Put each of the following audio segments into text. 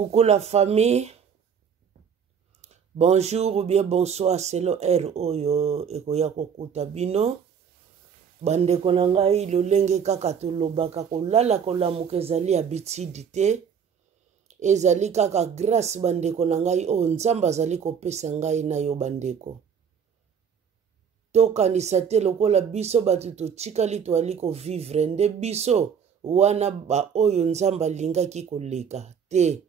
Coucou la famille. Bonjour ou bien bonsoir, c'est le R.O.YO ekoya kokuta bino. Bande konangai lolenge kaka tolobaka kolala kolamuka ezali habitude te. Ezali kaka grâce bande konangai o nzamba azali kopesa ngai na yo bandeko. Tokanisa te lokola biso batu totikali toali ko vivre nde biso wana ba oyo nzamba lingaki koleka te.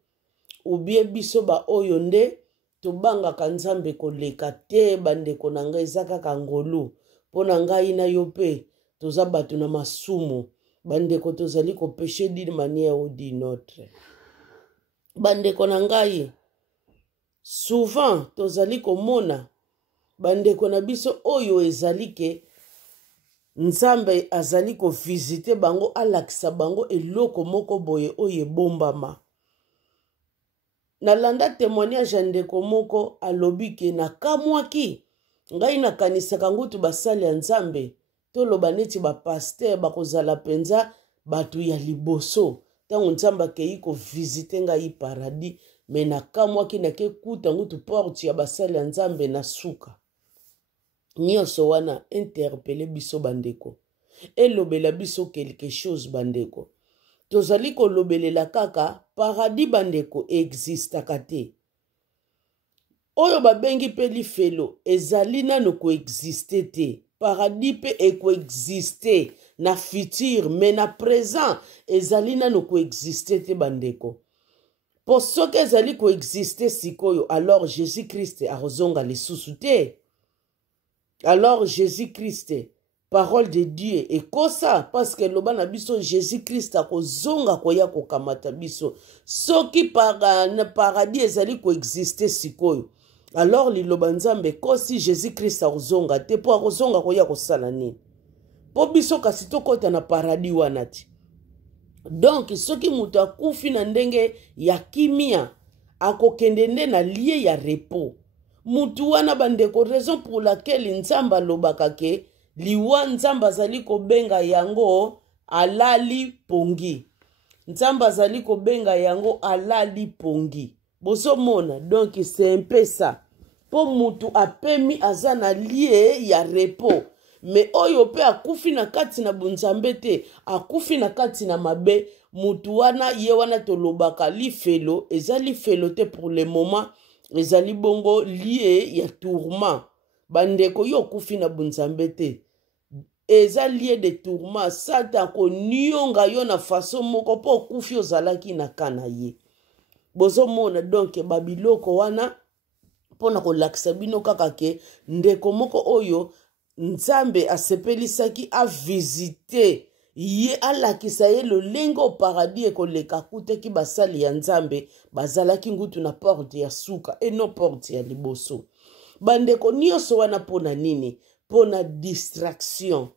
Ubie biso ba oyo nde tobanga kanzambe koleka te bandeko na ngai eza kaka ngolu. Pona ngai na yo pe toza batu na masumu. Bandeko tozali ko péché d'une manière ou d'une autre. Bandeko na ngai souvent tozali komona bandeko na biso oyo ezali ke nzambe azali ko visiter bango alakisa bango eloko moko boye oye bombama. Nalanda témoignage ya ndeko moko alobi ke na kamwaki ngai nakanisaka ngutu basali ya nzambe toloba neti bapaster bakozala penza batu ya liboso tango nzambe akei ko visiter ngai paradis me na kamwaki nake kuta ngutu porte ya basali ya nzambe na suka. Nyonso wana interpellé biso bandeko elobela biso quelque chose bandeko. Tozali kolobelela kaka paradis bandeko existaka te. Oyo babengi pe lifelo ezali nano ko existe te. Paradis pe eko existe na futur mais na présent ezali nano ko existe te bandeko. Po soki ezali ko existe sikoyo alors Jésus-Christ arozonga lisusu te. Alors Jésus-Christ parole de Dieu et kosa parce que loba na biso Jésus-Christ akozonga koya kokamata biso soki paradis ezali ko existe sikoyo alors liloba nzambe kosi Jésus-Christ akozonga te po akozonga koya kosala nini po biso kasi tokota na paradis wana ti. Donc soki mutu akufi na ndenge ya kimia akokende nde na lie ya repos mutu wana bandeko raison pour laquelle nzamba lobaka ke liwa nzamba azali kobenga yango alali pongi. Nzamba azali kobenga yango alali pongi. Bozomona donc c'est un peu ça. Po mutu apemi aza na lie ya repos. Me oyo pe akufi na kati na bunzambe te, akufi na kati na mabe, mutu wana ye wana tolobaka lifelo, ezali felo te pour le moment, ezali bongo lie ya tourment. Bandeko yo kufi na bunzambe te. Eza lie de tourment sata ko nionga yo na façon moko po kufi ozalaki na kana ye. Bozomona donc babiloko wana pona ko lakisa bino kaka ke ndeko moko oyo nzambe asepelisaki a visiter ye alakisa ye lolenge au paradis ekoleka kuteki basali ya nzambe bazalaki ngutu na porte ya suka et non porte ya liboso. Bandeko nyonso wana pona nini? Pona distraction.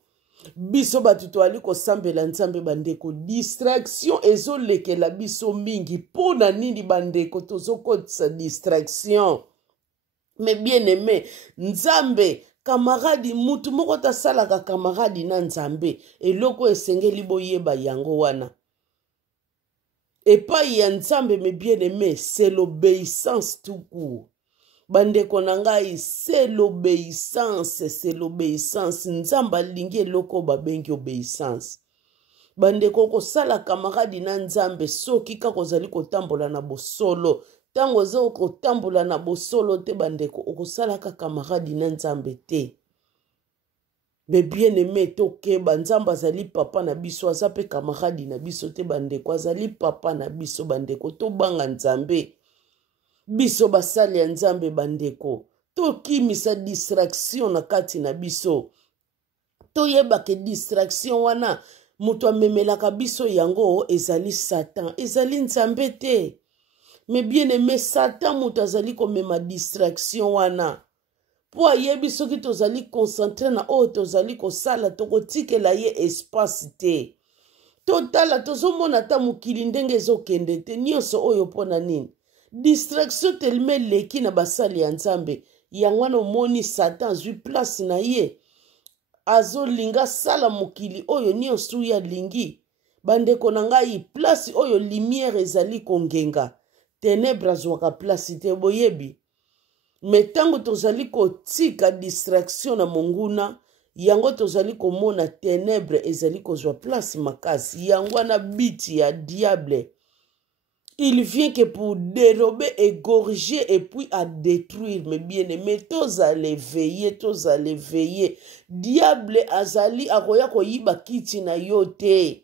Biso batu toali kosambela nzambe bandeko. Distraction ezolekela biso mingi. Pona nini bandeko tozokotisa distraction. Mais bien aimé, nzambe kamaradi mutu moko tasalaka kamaradi na nzambe eloko esengeli boyeba yango wana. Epai ya nzambe mais bien aimé, c'est l'obéissance tout court. Bandeko nangai, c'est l'obéissance, c'est l'obéissance. Nzamba lingi eloko babengi obéissance. Bandeko kosala kamaradi na nzambe soki kako zali kotambola na bosolo. Tango zo kotambola na bosolo te bandeko okosala ka kamaradi na nzambe te. Mais bien aimé tokeba nzamba azali papa na biso azape kamaradi na biso te bandeko azali papa na biso bandeko to banga nzambe. Biso basali ya nzambe bandeko tokimisa distraction na kati na biso toyeba ke distraction wana mutu amemelaka biso yango ezali Satan ezali nzambe te. Mais bien aimé Satan mutu azali komema distraction wana po ayebi soki tozali concentré na oyo tozali kosala tokotikela ye espace te. Totala tozomona ta mokili ndenge ezokende te nyonso oyo pona nini? Distraction telme leki na basali ya nzambe yangwana omoni Satan zwi place na ye azolinga sala mokili oyo nyonso ya lingi bandeko na ngai place oyo lumière ezali kongenga ténèbre azwaka place te boyebi. Me tango tozali kotika distraction na monguna, yango tozali komona ténèbre ezali kozwa place makasi. Yango na biti ya diable. Il vient que pour dérober, égorger et puis à détruire. Mais bien aimé, tous allez veiller. Diable azali akoya koyiba kiti na yote.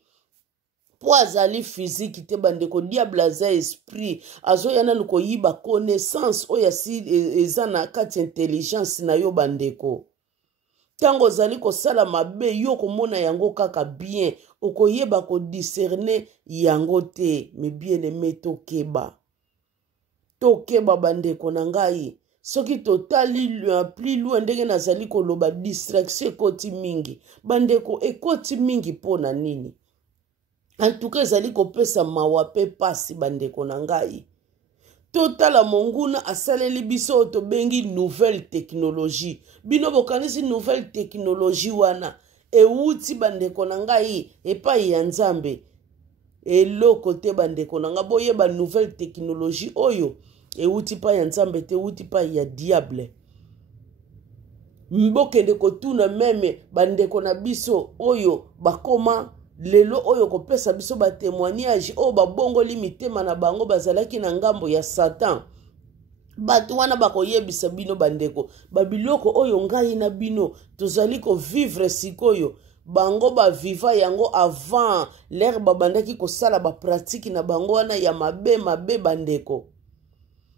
Po azali physique te bandeko. Diable aza esprit. Azo yana nuko yiba connaissance. Oya si ezana kati intelligence na yo bandeko. Tango zali ko sala mabe yo komona yango kaka bien. Okoyeba ko discerner yango te. Me bien aimé tokeba. Tokeba bandeko na ngai. Soki totali plus loin ndenge nazali koloba distraction ekoti mingi. Bandeko ekoti mingi pona nini. En tout cas ezali kopesa mawape pasi bandeko na ngai. Totala monguna asaleli biso to bengi nouvelle technologie. Bino bokanisi nouvelle technologie wana. Euti bandeko na ngai epai ya Nzambe. Eloko te bandeko na nga boyeba nouvelle technologie oyo. Euti pa ya Nzambe te euti pa ya diable. Mbokende kotuna meme bandeko na biso oyo bakoma lelo oyo kopesa biso ba témoignage o babongoli mitema na bango bazalaki na ngambo ya Satan. Batu wana bakoyebisa bino bandeko. Babiloko oyo ngai na bino tozali ko vivre sikoyo. Bango ba viva yango avant l'air babandaki kosala ba pratique na bango wana ya mabe bandeko.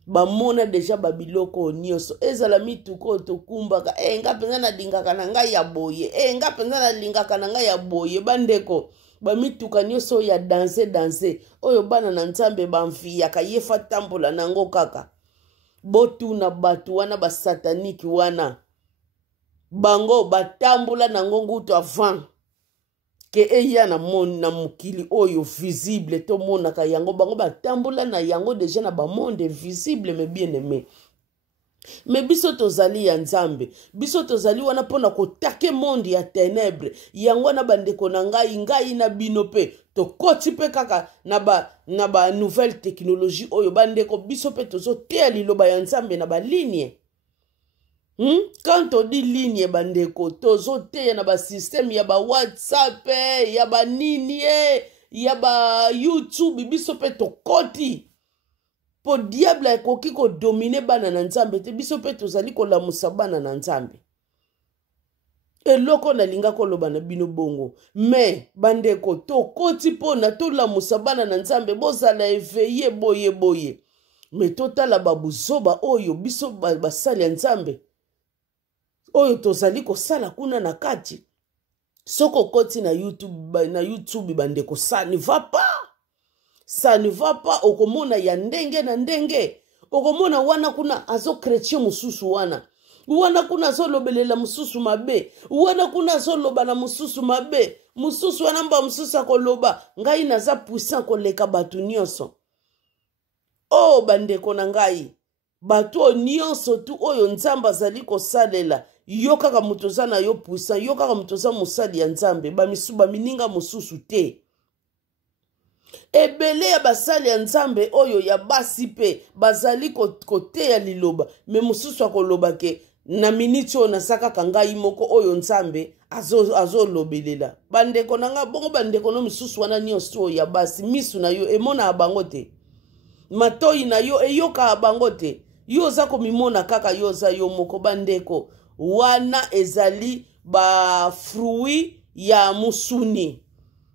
Bamona deja babiloko nyonso. Ezala mituko tokumbaka. Nga penza na lingaka na ngai ya boye. Nga penza na lingaka na ngai ya boye bandeko. Bamituka nyonso ya danse. Oyo bana na Nzambe bamfiyaka yefa tambola nango kaka. Botu na batu wana ba sataniki wana. Bango batambola nango ngutu avant. Ke eya na mukili oyo visible to monaka yango bango batambola na yango deja na ba monde visible me bien aimé. Me biso tozali ya Nzambe. Biso tozali wana pona kotake monde ya ténèbre. Yango na bandeko na ngai na bino pe. To koti pe kaka na ba nouvelle technologie oyo bandeko biso pe tozo tea liloba ya Nzambe na ba ligne. Quand on dit ligne bandeko tozo tea na ba système ya ba WhatsApp, ya ba nini, ya ba YouTube biso pe to koti. Po diable ekoki ko dominer bana na Nzambe te biso pe tozali ko lamusa bana na Nzambe. Eloko na linga koloba na bino bongo. Mais bandeko to koti pona to lamusa bana na Nzambe bozala éveillé boye. Mais totala babuzoba oyo biso basali ya Nzambe. Oyo tozali ko sala kuna na kati. Soko koti na YouTube bandeko ça ne va pas. Ça ne va pas. Okomona ya ndenge na ndenge. Okomona wana kuna azo chrétien mususu wana. Wana kuna azo lobelela mususu mabe. Wana kuna azo loba na mususu mabe. Mususu wana mba mususu akoloba. Ngai naza puissant koleka batu nyonso. Oh bandeko na ngai. Batu nyonso tu oyo Nzambe azali kosalela. Yo kaka mutoza na yo puissant. Yo kaka mutoza musali ya Nzambe. Bamisuba mininga mususu te. Ebele ya basali ya Nzambe oyo ya basi pe bazali kote ya liloba me mususu akoloba ke na miniti o nasaka kangai moko oyo Nzambe azo lobelela bandeko nanga bongo bandeko no mususu wana nyonso ya basi misu na yo emona abango te matoi na yo eyoka abango te yo za komimona kaka yo za yo moko bandeko wana ezali ba fruit ya musuni.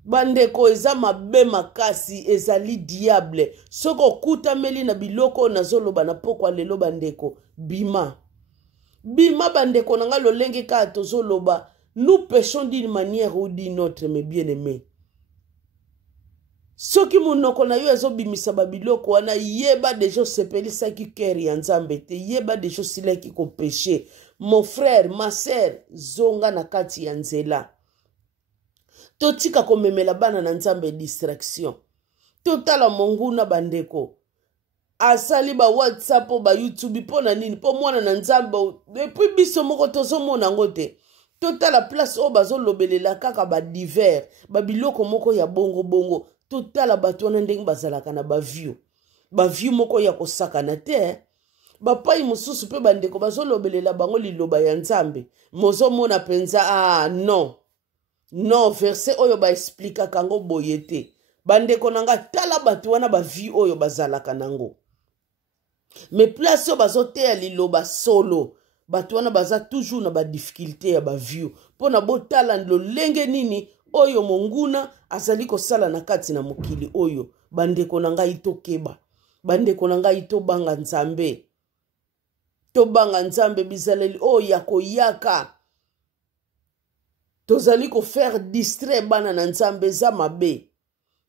Bandeko eza mabe makasi ezali diable. Soko kutameli na biloko nazoloba na pokwa lelo bandeko. Bima bandeko nanga lolenge ka tozoloba. Nous péchons d'une manière ou d'une autre mes bien-aimés. Soki monoko na yo ezobimisa ba biloko wana yeba dejo sepelisa ki keri ya Nzambe te. Yeba dejo sileki ko péché. Mon frère, ma sœur, zonga na kati ya nzela. Totika komemela bana na Nzambe distraction. Totala monguna bandeko. Asali ba WhatsApp ba YouTube pona nini po mwana na Nzambe depuis biso moko tozomona ngote. Totala place o bazo lobelela kaka ba divers, ba biloko moko ya bongo. Totala bato wana ndenge bazalaka na ba view. bavie moko ya kosakana te. Bapai mosusu mpe bandeko bazolobelela bango liloba ya Nzambe. Mozomona penza non. Non, verset oyo ba explica kango boye te. Bandeko nanga tala batu wana bavie oyo bazalaka nango. Me place oyo bazoteya liloba solo. Batu wana baza toujours na ba difficulté ya bavie. Pona botala lolenge nini oyo monguna azali kosala na kati na mokili oyo. Bandeko nanga itokeba. Bandeko nanga itobanga Nzambe. Tobanga Nzambe bizaleli oya koyaka. Tozali ko faire distrait bana na Nzambe eza mabe.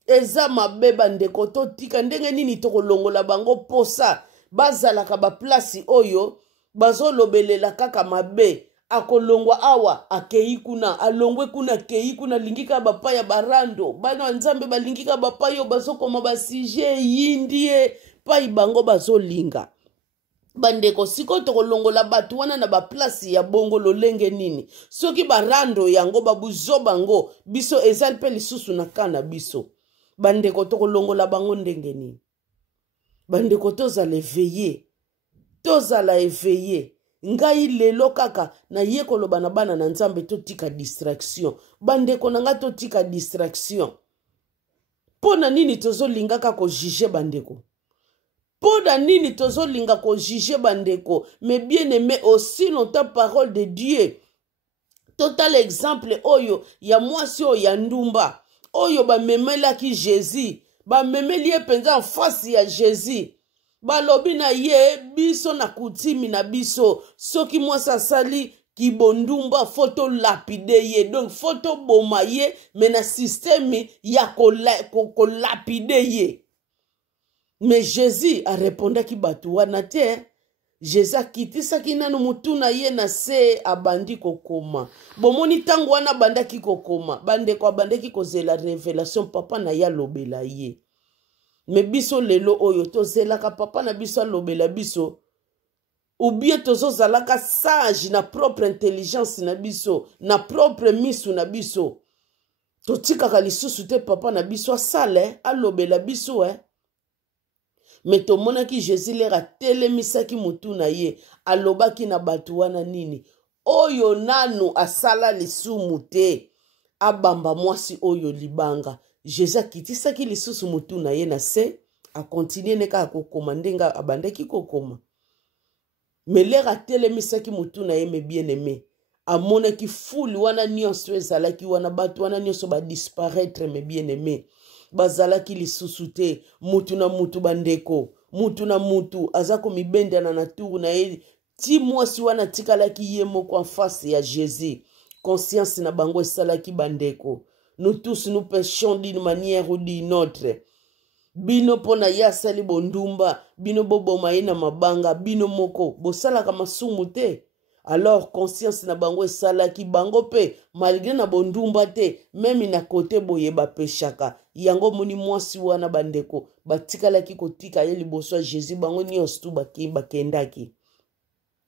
Eza mabe bandeko totika ndenge nini tokolongola bango posa. Bazalaka ba place oyo bazolobelela kaka mabe. Akolongwa awa akei kuna alongwe kuna kei kuna lingika bapaya barando. Bana Nzambe balingika bapayo bazokoma basije yindie pai bango bazolinga. Bandeko siko tokolongola batu wana na ba place ya bongo lolenge nini. Soki barando yango babuzo bango biso ezali pe lisusu na kana biso. Bandeko tokolongola bango ndenge nini. Bandeko tozala éveillé. Tozala éveillé. Ngai lelo kaka na ye koloba na bana na Nzambe totika distraction. Bandeko nanga totika distraction. Pona nini tozolinga kako juger bandeko. Pona nini tozolinga ko juger bandeko. Mais bien aimé aussi longtemps parole de Dieu. Total exemple oyo ya mwasi oyo ya ndumba. Oyo ba memela ki Jésus. Ba memeli penza en face ya Jésus. Balobi na ye biso na kutimi na biso. Soki mwasa sali ki bondumba photo lapide ye. Donc photo boma ye. Mena système ya ko lapide ye. Mais Jésus a répondu ki batu wana te. Jésus a kitisa ki nanu mutuna ye na se abandi kokoma. Bomoni tangu wana bandaki kokoma. Bande kwa bandaki kozela révélation papa na ya lobela ye. Mais biso lelo oyo tozelaka papa na biso lobela biso. Ou bien tozo zalaka sage na propre intelligence na biso. Na propre misu na biso. Totika kalisusu te papa na biso sale alobela biso Mais tomona ki Jésus lera telemisaki mutu na ye. Alobaki na batu wana nini. Oyo nanu asala lisumu te. Abamba mwasi oyo libanga. Jésus kitisaki lisusu mutu na ye na se. A continue neka akokoma ndenga abandeki kokoma. Mais lera telemisaki mutu na ye me bien aimé. Amona ki fuli wana nyonso ezalaki wana batu wana nyonso ba disparaître me bien aimé. Bazalaki lisusu te mutu na mutu bandeko mutu na mutu azako mibenda na naturu na ye ti mwasi wana tikalaki ye moko en face ya Jésus. Conscience na bango esalaki bandeko. Nous tous nous péchons d'une manière ou d'une autre. Bino pona ya sali bondumba bino boboma ye na mabanga bino moko bosalaka masumu te. Alors conscience na bango esalaki bango pe malgré na bondumba te même na kote boye ba peshaka yango moni mwasi wana bandeko batikalaki kotika ye liboso ya Jésus bango nyonso tu bakendaki.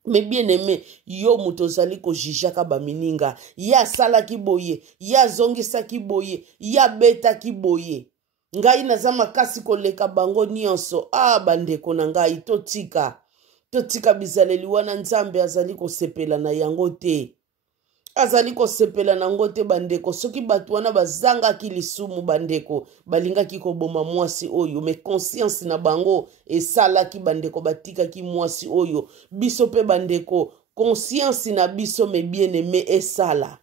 Mais bien aimé yo muto zali ko jijaka ba mininga ya salaki boye ya zongisaki boye ya betaki boye ngai nazama kasi koleka bango nyonso bandeko na ngai totika bizaleli wana Nzambe azali kosepela na yango te. Azali kosepela na yango te bandeko. Soki batu wana bazangaki lisumu bandeko. Balingaki koboma mwasi oyo. Me conscience na bango esalaki bandeko batikaki mwasi oyo. Biso pe bandeko. Conscience na biso me bien aimé esala.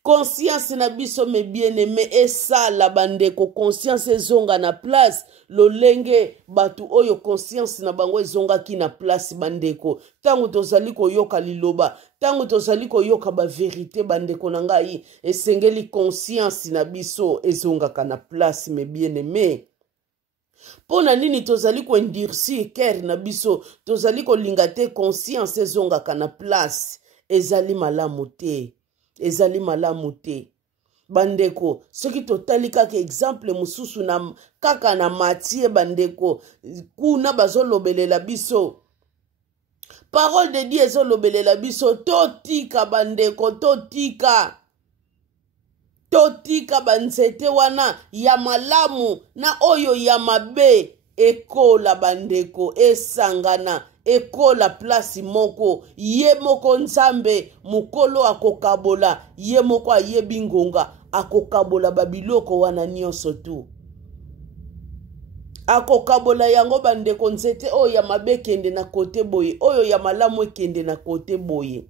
Conscience na biso me bien aimé esala bandeko. Conscience ezonga na place. Lolenge batu oyo conscience na bango ezonga ki na place bandeko. Tango tozali koyoka liloba. Tango tozali koyoka ba vérité bandeko na ngai. Esengeli conscience na biso ezonga ka na place me bien aimé. Pona nini tozali ko endurcir cœur na biso. Tozali ko lingate conscience ezonga ka na place. Ezali malamu te. Ezali malamu te. Bandeko, soki totali kaka exemple mususu na kaka na Matthieu bandeko, kuna bazolobelela biso. Parole de Dieu ezolobelela biso, totika bandeko, totika. Totika banzete wana ya malamu na oyo ya mabe. ekola bandeko esangana ekola place moko ye moko nzambe mukolo akokabola ye moko ayebi ngonga akokabola babiloko wana nyonso tu akokabola yango bandeko nzete oyo ya mabe kende na kote boye oyo ya malamu ekende na kote boye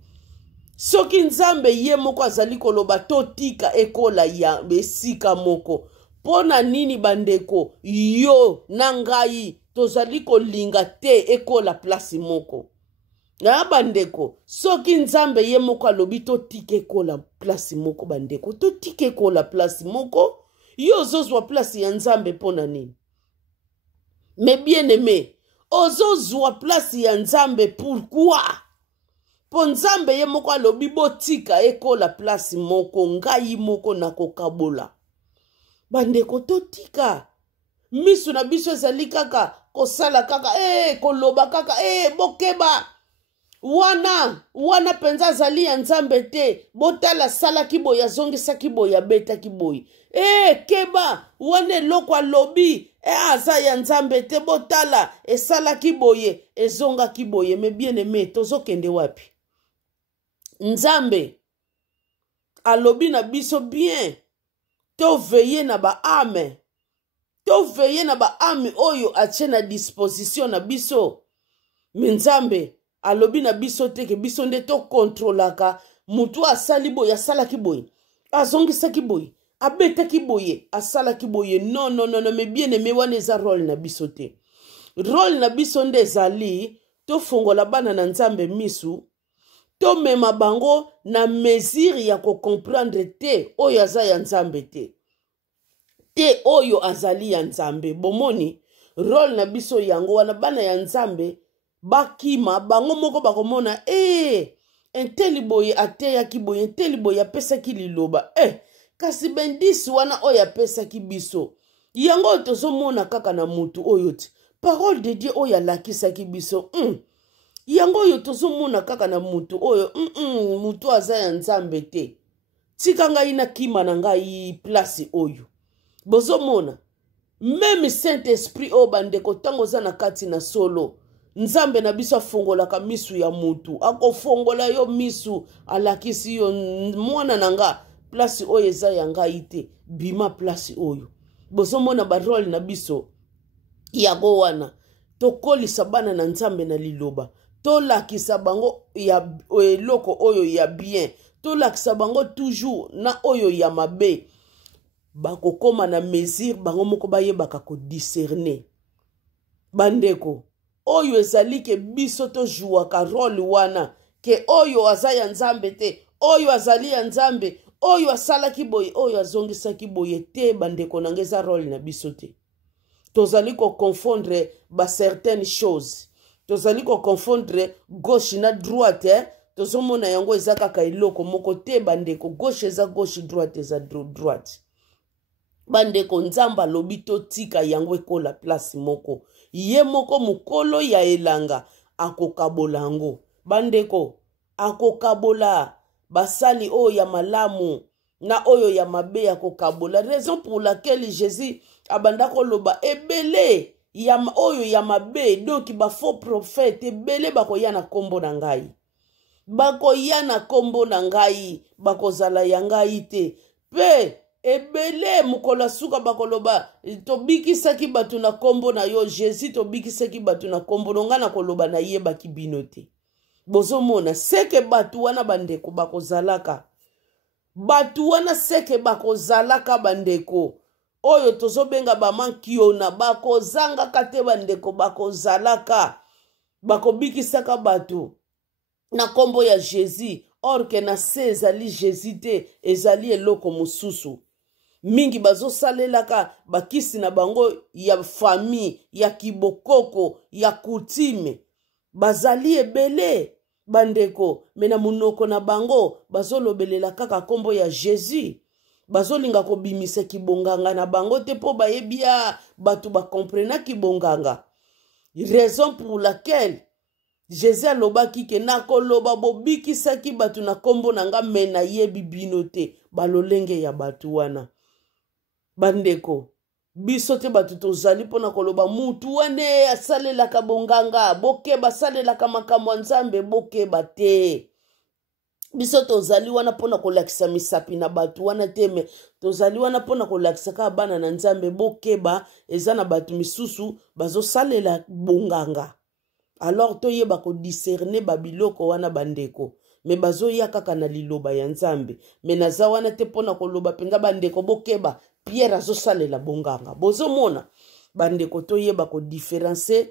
soki nzambe ye moko azali koloba totika ekola ya besika moko pona nini bandeko yo na ngai tozali kolinga te ekola place moko na bandeko soki nzambe ye moko alobi totika ekola place moko bandeko totika ekola place moko yo ozozwa place ya nzambe pona nini mais bien aimé ozozwa place ya nzambe pourquoi po nzambe ye moko alobi botika ekola place moko ngai moko na kokabola bandeko totika misu na biso ezali kaka kosala kaka koloba kaka bokeba wana penza azali ya nzambe te botala salaki boye azongisaki boye abetaki boye keba wana eloko alobi aza ya nzambe te botala esalaki boye ezongaki boye me bien aimé tozokende wapi nzambe alobi na biso bien toveye na baame toveye na baame oyo atie na disposition na biso me nzambe alobi na biso teke biso nde tokontrolaka mutu asali boye asalaki boye azongisaki boye abetaki boye asalaki boye non me bien aimé wana eza role na biso te role na biso nde ezali tofongola bana na nzambe misu tomema bango na mesure ya kokomprendre te oyo aza ya nzambe te oyo azali ya nzambe bomoni role na biso yango wana bana ya nzambe bakima bango moko bakomona enteli boye ateyaki boye enteli boye apesaki liloba kasi bendisi wana oyo apesaki biso yango tozomona kaka na mutu oyo ti parole de Dieu oyo alakisaki biso yango oyo tozomona kaka na mutu oyo mutu aza ya nzambe te tika ngai na kima na ngai place oyo bozomona meme Saint-Esprit oyo bandeko ntango oza na kati na solo nzambe na biso afongolaka misu ya mutu akofongola yo misu alakisi yo mwana na nga place oyo eza ya ngai te bima place oyo bozomona barole na biso yago wana tokolisa bana na nzambe na liloba tolakisa bango ya eloko oyo ya bien tolakisa bango toujours na oyo ya mabe bakokoma na mesure bango moko bayebaka kodiscerne bandeko oyo ezali ke biso tojuaka role wana ke oyo aza ya nzambe te oyo azali ya nzambe oyo asalaki boye oyo azongisaki boye te bandeko nange eza role na biso te tozali koconfondre certaines choses tozali koconfondre gauche na droite tozomona yango eza kaka eloko moko te bandeko gauche eza gauche droite eza droite bandeko nzamba alobi totika yango ekola place moko ye moko mukolo ya elanga akokabola yango bandeko akokabola basali oyo ya malamu na oyo ya mabe akokabola raison pour laquelle Jésus abanda koloba ebele ya oyo ya mabe donc ba faux prophète ebele bakoya na kombo na ngai bakoya na kombo na ngai bakozala ya ngai te pe ebele mukolo suka bakoloba tobikisaki batu na kombo na yo Jésus tobikisaki batu na kombo longa na koloba na yebaki bino te bozomona seke batu wana bandeko bakozalaka batu wana seke bakozalaka bandeko oyo tozobenga bamankiona bakozanga kate bandeko bakozalaka bakobikisaka batu na kombo ya Jésus or ke na se ezali Jésus te ezali eloko mosusu mingi bazosalelaka bakisi na bango ya famille ya kibokoko ya kutime bazali ebele bandeko mena munoko na bango bazolobelela kaka kombo ya Jésus bazolinga kobimisa kibonganga na bango te po bayebia batu bakomprena kibonganga raison pour laquelle Jésus alobaki ke nakoloba bobikisaki batu na kombo na nga mena yebi bino te balolenge ya batu wana bandeko biso te bato tozali mpona koloba mutu wane asalelaka bonganga bokeba asalelaka makambo ya nzambe bokeba te. Biso tozali wana mpona kolakisa misapi na bato wana te, me tozali wana mpona kolakisa kaka bana na nzambe bokeba eza na bato misusu bazosalela bonganga. Alors toyeba kodiscerne babiloko wana bandeko, me bazoya kaka na liloba ya nzambe. Me naza wana te mpona koloba penza bandeko bokeba Pierre azosalela bonganga. Bozomona bandeko toyeba kodifferencer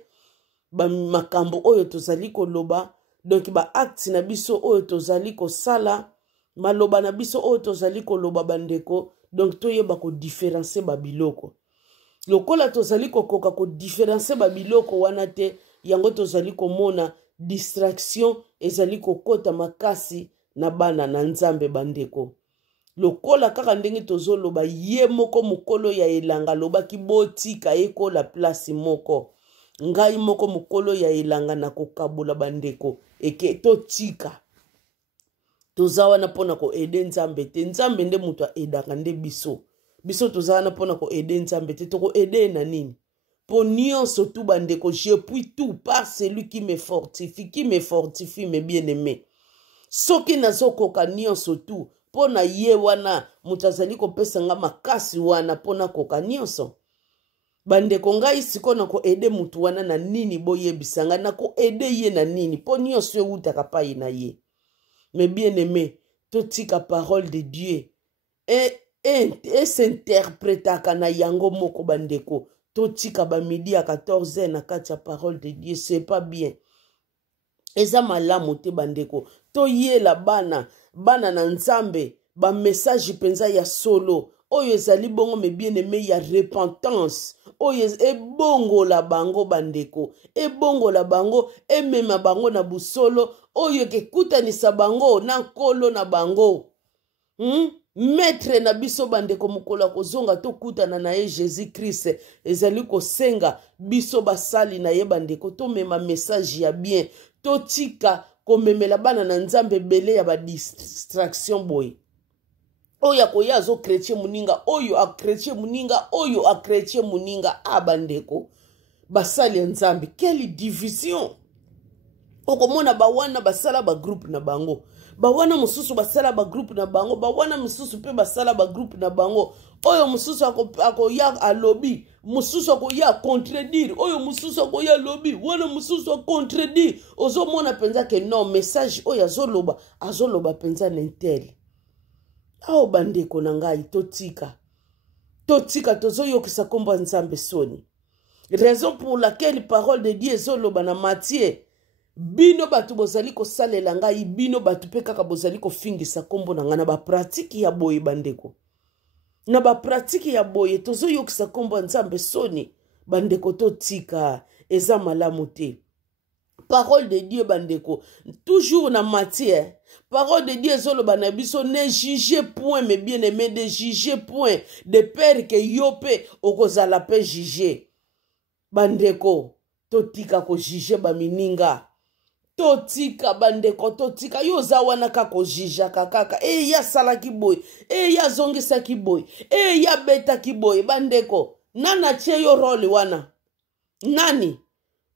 makambo oyo tozali koloba. Donc ba acte na biso oyo tozali kosala, maloba na biso oyo tozali koloba bandeko. Donc toyeba kodifferencer babiloko. Lokola tozali kokoka kodifferencer babiloko wana te, yango tozali komona distraction ezali kokota makasi na bana na nzambe bandeko. Lokola kaka ndenge tozoloba ye moko mukolo ya elanga lobaki botika ekola place moko. Ngai moko mukolo ya elanga na kokabula bandeko eke totika. Tozawa na pona ko ede nzambe te. Nzambe nde mutu aedaka nde biso. Biso tozawa na pona ko ede nzambe te. Toko ede na nini? Po nyonso tout bandeko, je puis tout par celui qui me fortifie mes bien-aimés. Soki nazokoka nyonso tout, po na ye wana mutazali kopesa nga makasi wana pona koka nyonso. Bandeko ngai siko na ko ede mutu wana na nini boyebisanga, na ko ede ye na nini, po nyonso eutaka pai na ye. Mes bien-aimés, totika parole de Dieu et s'interprétaka na yango moko bandeko. Totika ba midi à 14h na kati ya parole de Dieu, c'est pas bien. Eza malamu te bandeko. Toyela bana na nzambe ba message penza ya solo. Oyo ezali bongo me bien-aimé ya repentance. Oyo ebongo la bango bandeko. Ebongo la bango emema bango na busolo. Oyo kekutanisa bango na kolo na bango. Maître na biso bandeko mukola kozonga to kutana na ye Jésus Christ ezali kosenga biso basali na ye bandeko to mema message ya bien to tika komemela bana na nzambe bele ya ba distraction boy. Oya koya azo chrétien muninga, oyo a chrétien muninga, oyo a chrétien muninga bandeko basali ya nzambe. Quelle division! Okomona bawana basala ba groupe na bango. Bawana mususu basala ba groupe na bango, bawana mususu pe basala ba groupe na bango. Oyo mususu akoya alobi, mususu akoya contredire, oyo mususu akoya lobby, wana mususu contredire. Ozo mona penza ke non message oyo azoloba penza n'intel. Ao bandeko na ngai totika tozo yokisa kombo nzambe soni. Raison pour laquelle parole de Dieu ezoloba na Matthieu, bino batu bozali ko salela ngai, bino batu pe kaka bozali ko fingisa kombo na ngana ba pratique ya boye bandeko. Na ba pratique ya boye tozo yokisa kombo nzambe soni bandeko totika eza malamu te. Parole de Dieu bandeko toujours na Matthieu. Parole de Dieu zoloba na biso ne jugez point mes bien-aimés, ne jugez point de peur que yope okozala pe juger. Bandeko totika ko juger ba mininga. Totika bandeko totika yo zawana kako jija kaka ya sala kiboy ya zongisa kiboy ya beta kiboy bandeko nana cheyo role wana nani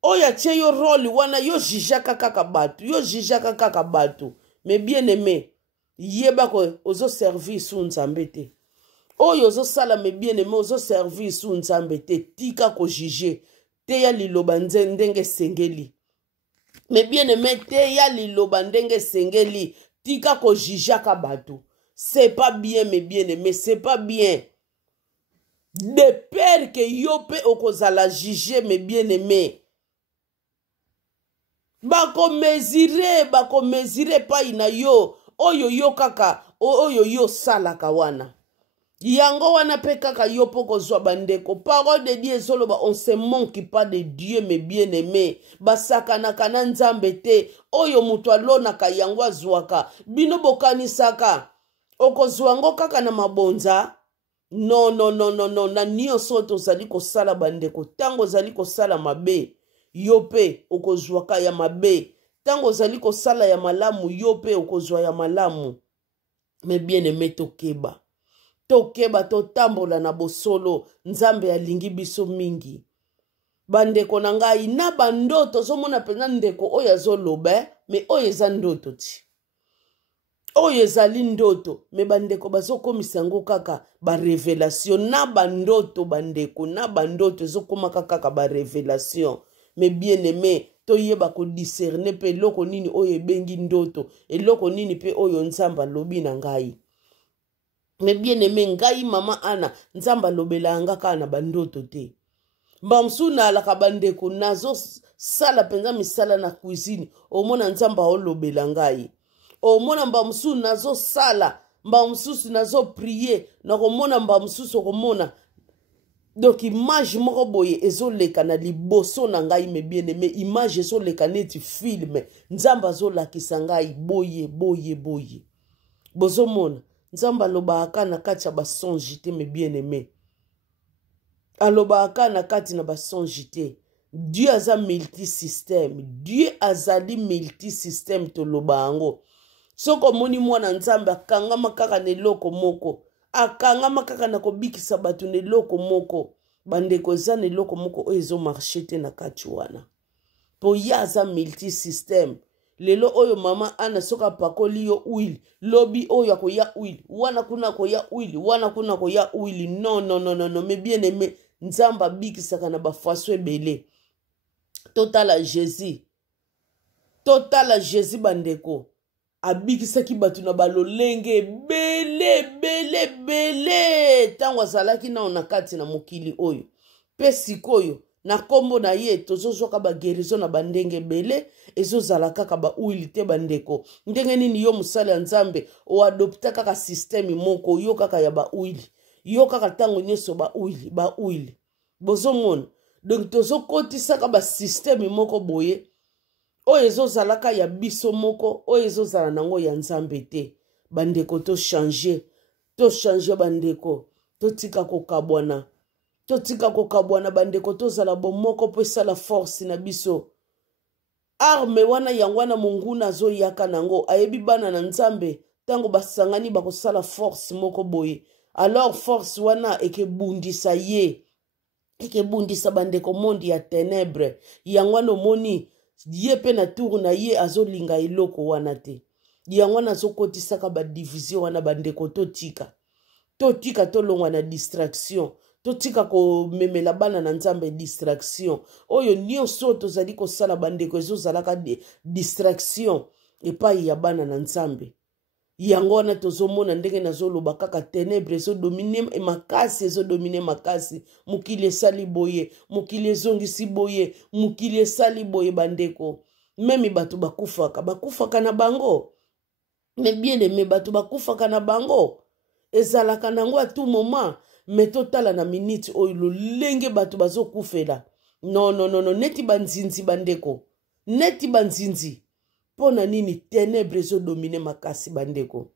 oya cheyo role wana yo jija kaka batu yo jija kaka batu. Mais bien aimé yeba ko ozo servir su nzambe te oyo ozo sala me bien aimé ozo servir su nzambe te tika ko jije te ya liloba ndenge sengeli. Mais bien aimé te ya liloba ndenge sengeli tika ko jijaka batu. C'est pas bien mes bien aimé, c'est pas bien. De peur que yope okozala juger mes bien aimé. Bako mesire pa ina yo oyo yo kaka oyo yo sala kawana. Yango wana pe kaka yo poko zwa bandeko. Parole de Dieu zoloba on se manque pas de Dieu mes bien-aimés. Basaka na kana nzambe te. Oyo mutu alona ka yango azwaka. Bino bokanisaka. Oko zwango kaka na mabonza. No. Na nyonso tozali kosala bandeko. Tango zali kosala mabe. Yope okozwaka ya mabe. Tango zali kosala ya malamu. Yope okozwa ya malamu. Mais bien-aimé tokeba. tokeba totambola na bosolo nzambe alingi biso mingi bandeko na ngai na bandoto zomona penza ndeko oyo azoloba me oyo eza ndoto ti oyo ezali ndoto me bandeko bazokomisa yango kaka barevelation na bandoto bandeko na bandoto ezokomaka kaka barevelation me bien aimé toyeba kodiscerne pe eloko nini oyo ebengi ndoto eloko nini pe oyo nzambe alobi na ngai me bien aimé ngai mama Ana nzambe alobela yanga kaka na bandoto te mbamsu na alaka bandeko nazo sala penza misala na cuisine omona nzambe aolobela ngai omona mbamsu nazo sala mbamsusu nazo prier na komona mbamsusu okomona donc image moko boye ezoleka na liboso na ngai me bien aimé image ezoleka neti film nzambe azolakisa ngai boye boye boye bozomona nzambe alobaka na kati ya basongi te me bien aimé alobaka na kati na basongi te Dieu aza multisystème Dieu azali multisystème toloba yango soko moni mwana nzambe akangama kaka na eloko moko akangama kaka na kobikisa bato na eloko moko bandeko eza na eloko moko oyo ezomarche te na kati wana po ye aza multisystème lelo oyo mama Ana soka apakoli yo huile lobi oyo akoya huile wana kuna koya huile wana kuna koya huile non mais bien aimé nzambe abikisaka na bafaso ebele totala Jésus bandeko abikisaki bato na balolenge bele tango azalaki nao na kati na mokili oyo pe sikoyo na kombo na ye tozozwaka bagerizo na bandenge bele ezozala kaka bahuili te bandeko ndenge nini yo mosala ya nzambe oadopta kaka systeme moko yo kaka ya bahuili yo kaka tango nyonso bahuili bozomona donc tozokotisaka basysteme moko boye oyo ezozalaka ya biso moko oyo ezozala nango ya nzambe te bandeko to changer bandeko totika kokabwana bandeko tozala bomoko po esala force na biso arme wana yango wana monguna azoyaka nango ayebi bana na nzambe tango basangani bakosala force moko boye alors force wana ekebundisa ye ekebundisa bandeko mondi ya ténèbre yango wana omoni ye pe na tour na ye azolinga eloko wana te yango wana azokotisaka badivision wana bandeko totika tolongwa na distraction totika komemela bana na nzambe distraction oyo nyonso tozali kosala bandeko ezozalaka distraction epai ya bana na nzambe yango wana tozomona ndenge nazoloba kaka ténèbre ezodomine makasi mokili esali boye mokili ezongisi boye mokili esali boye bandeko memi bato bakufaka na bango me bien aimé bato bakufaka na bango ezalaka nango à tout moment me totala na minute oyo lolenge bato bazokufela non neti banzinzi bandeko neti banzinzi pona nini ténèbre ezodomine makasi bandeko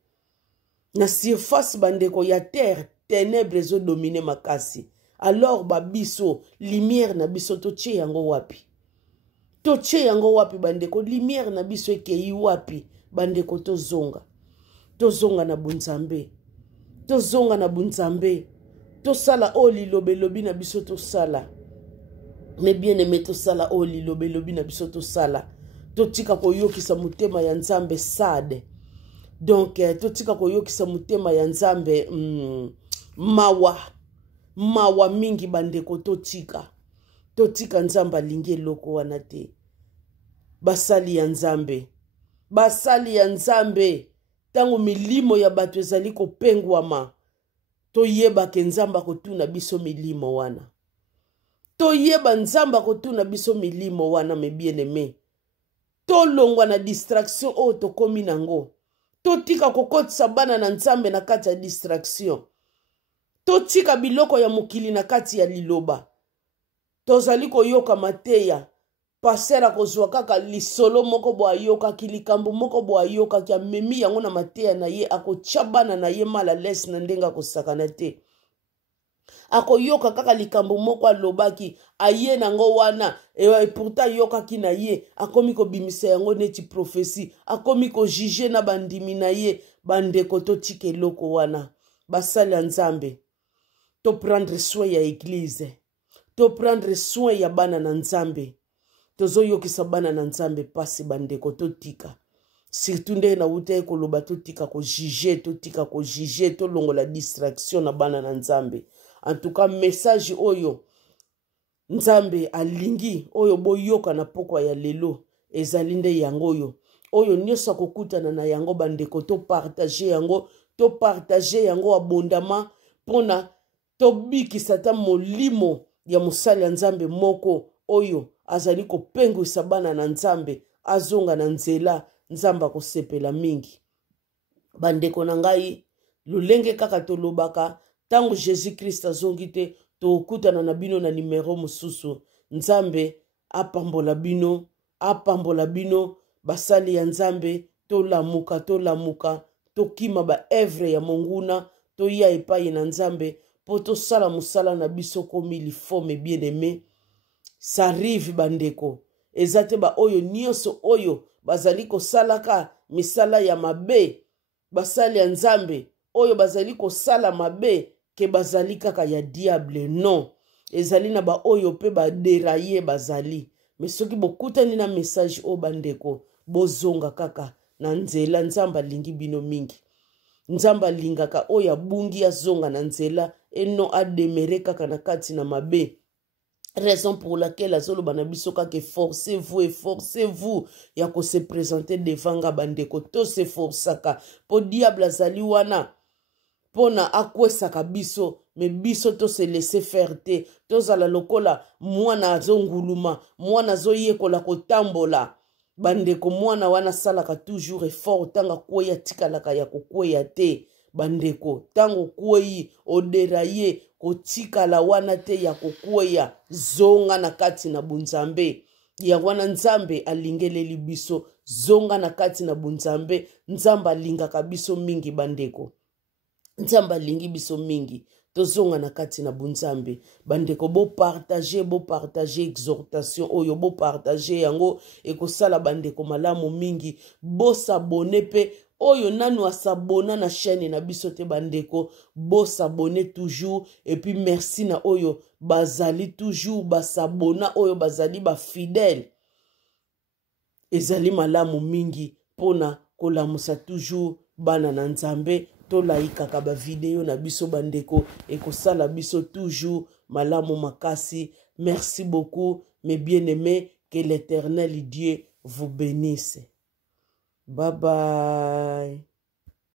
na surface bandeko ya terre ténèbre ezodomine makasi alors babiso lumière na biso totie yango wapi bandeko lumière na biso ekei wapi bandeko tozonga na bunzambe tosala oyo lilobelobi na biso tosala me bien aimé tosala oyo lilobelobi na biso tosala totika koyokisa mutema ya nzambe sade donc totika koyokisa mutema ya nzambe mawa mingi bandeko totika nzambe alingi eloko wana te basali ya nzambe tango milimo ya bato ezali kopengwama toyebake nzambe akotuna biso milimo wana me bien aimé tolongwa na distraction oyo tokomi nango totika kokotisa bana na nzambe na kati ya distraction totika biloko ya mokili na kati ya liloba tozali koyoka mateya pasera kozwa kaka lisolo moko bo ayokaki likambo moko bo ayokaki amemi yango na mateya na ye akotya bana na ye mala lesi na ndenge akosakana te akoyoka kaka likambo moko alobaki aye nango wana pourtant ayokaki na ye akomi kobimisa yango neti prophétie akomi kojuge na bandimi na ye bandeko totika eloko wana basali ya nzambe to prendre soin ya église, to prendre soin ya bana na nzambe, tozoyokisa bana na nzambe pasi bandeko totika. Surtout nde na uta ekoloba totika ko juger, totika ko juger, to longola distraction na bana na nzambe. En tout cas message oyo nzambe alingi oyo boyoka na pokwa ya lelo ezali nde yango oyo nyonso akokutana na yango bandeko to partager yango abondama pona to bikisa ta molimo ya mosali ya nzambe moko oyo azali kopengwisa bana na nzambe azonga na nzela nzamba kosepela mingi. Bandeko na ngai lulenge kaka tolobaka tango Jésus Christ azongi te tokutana na bino na numero mususu. Nzambe apambola bino basali ya nzambe tolamuka tokima ba evre ya monguna toya epai na nzambe po tosala musala na biso komi lifome bien aimé. Ça arrive bandeko ezate ba oyo nyonso oyo bazali kosalaka misala ya mabe basali ya nzambe oyo bazali kosala mabe ke bazali kaka ya diable. Non, ezali na ba oyo pe ba derailler bazali. Mais soki bokutani na message o bandeko bozonga kaka na nzela nzamba lingi bino mingi. Nzamba lingaka oyo abungi azonga na nzela eno ademere kaka na kati na mabe. Raison pour laquelle azoloba na biso kaka efforcez-vous ya ko se présenter devant nga bandeko to se forçaka po diable azali wana pona akwesaka biso me biso to se laisser faire te tozala lokola mwana azonguluma mwana azoyekola kotambola bandeko mwana wana salaka toujours effort tanga kweya tikalaka ya kokweya te bandeko tango kweyi oderaye kotikala wana te ya kokweya zonga na kati na bunzambe ya wana nzambe alingeleli biso zonga na kati na bunzambe nzamba alingaka biso mingi bandeko nzamba lingi biso mingi tozonga na kati na bunzambe bandeko bo partager exhortation oyo bo partager yango ekosala bandeko malamu mingi bo s'abonner pe oyo nanu asabona na chaîne na biso te bandeko bo s'abonner toujours et puis merci na oyo bazali toujours basabona oyo bazali ba fidèle ezali malamu mingi pona kolamusa toujours bana na nzambe tolaikaka ba video na biso bandeko ekosala biso toujours malamu makasi. Merci beaucoup mes bien-aimés, que l'Éternel Dieu vous bénisse. Bye bye.